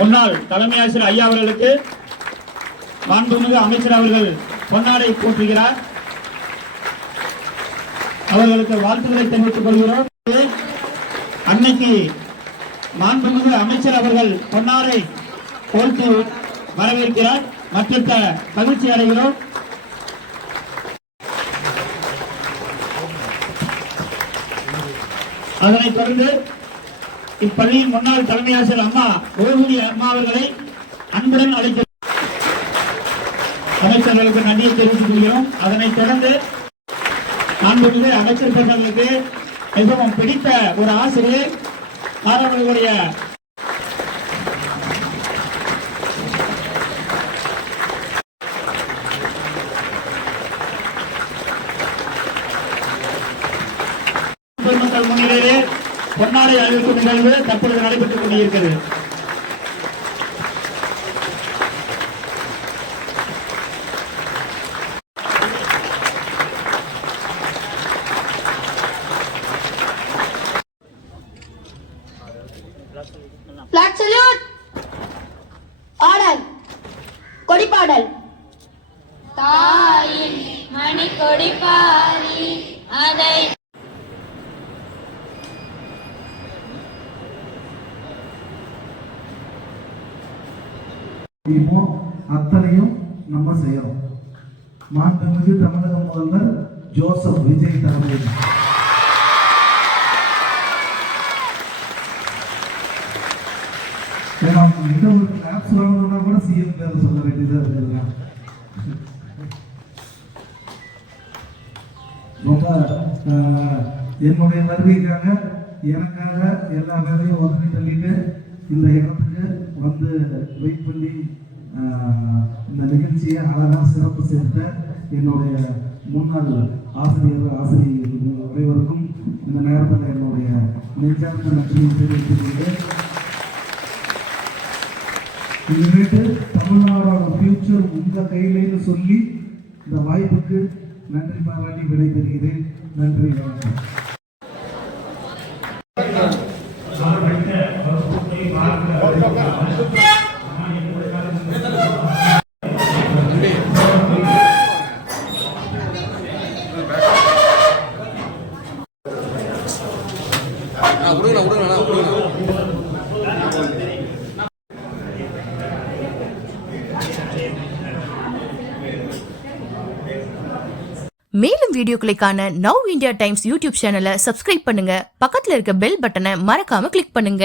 முன்னாள் தலைமை ஆசிரியர் ஐயா அவர்களுக்கு மாண்புமிகு அமைச்சர் அவர்கள் பொன்னாடை போற்றுகிறார். அவர்களுக்கு வாழ்த்துக்களை தெரிவித்துக் கொள்கிறோம். அன்னைக்கு மாண்புமிகு அமைச்சர் அவர்கள் பொன்னாடை போட்டு வரவேற்கிறார். மற்ற மகிழ்ச்சி அடைகிறோம். அதனைத் தொடர்ந்து இப்பள்ளியின் முன்னாள் தலைமை ஆசிரியர் அம்மா ரோஹிணி அம்மா அவர்களை அன்புடன் அழைக்க அமைச்சர்களுக்கு நன்றியை தெரிவித்துக் கொள்கிறோம். அதனைத் தொடர்ந்து மாண்புமிகு அமைச்சர் பெற்றவர்களுக்கு மிகவும் பிடித்த ஒரு ஆசிரியர் அவர்களுடைய பொதுமக்கள் முன்னிலையிலே பொன்னாடை அணிவிக்கும் நிகழ்வு தற்பொழுது நடைபெற்றுக் கொண்டிருக்கிறது. Flag salute. Order. கொடிப்பாடல். தாயின் மணி கொடிப்பாரி அதை அத்தனையும் நம்ம செய்யறோம். மாண்புமிகு தமிழக முதல்வர் ஜோசப் விஜய் தலைமையில் ஒரு கிளாப்ஸ் வாங்கணும்னா கூட சிஎம் பேர் சொல்ல வேண்டியதா இருக்குதுங்க. ரொம்ப என்னுடைய வருகைக்காக எனக்காக எல்லா வேலையும் ஒதுக்கி தள்ளிட்டு இந்த இடத்துக்கு வந்து வெயிட் பண்ணி இந்த நிகழ்ச்சியை அழகாக சிறப்பு சேர்த்த என்னுடைய முன்னாள் ஆசிரியர்கள் அனைவருக்கும் இந்த நேரத்தில் என்னுடைய நெஞ்சார்ந்த நன்றியை தெரிவித்துள்ளேன். இனிமேட்டு தமிழ்நாடோட ஃபியூச்சர் உங்கள் கையிலேன்னு சொல்லி இந்த வாய்ப்புக்கு நன்றி பாராட்டி விடைபெறுகிறேன். நன்றி, வணக்கம். மேலும் வீடியோக்களை காண நவ் இந்தியா டைம்ஸ் யூடியூப் சேனலை சப்ஸ்கிரைப் பண்ணுங்க. பக்கத்துல இருக்க பெல் பட்டனை மறக்காம கிளிக் பண்ணுங்க.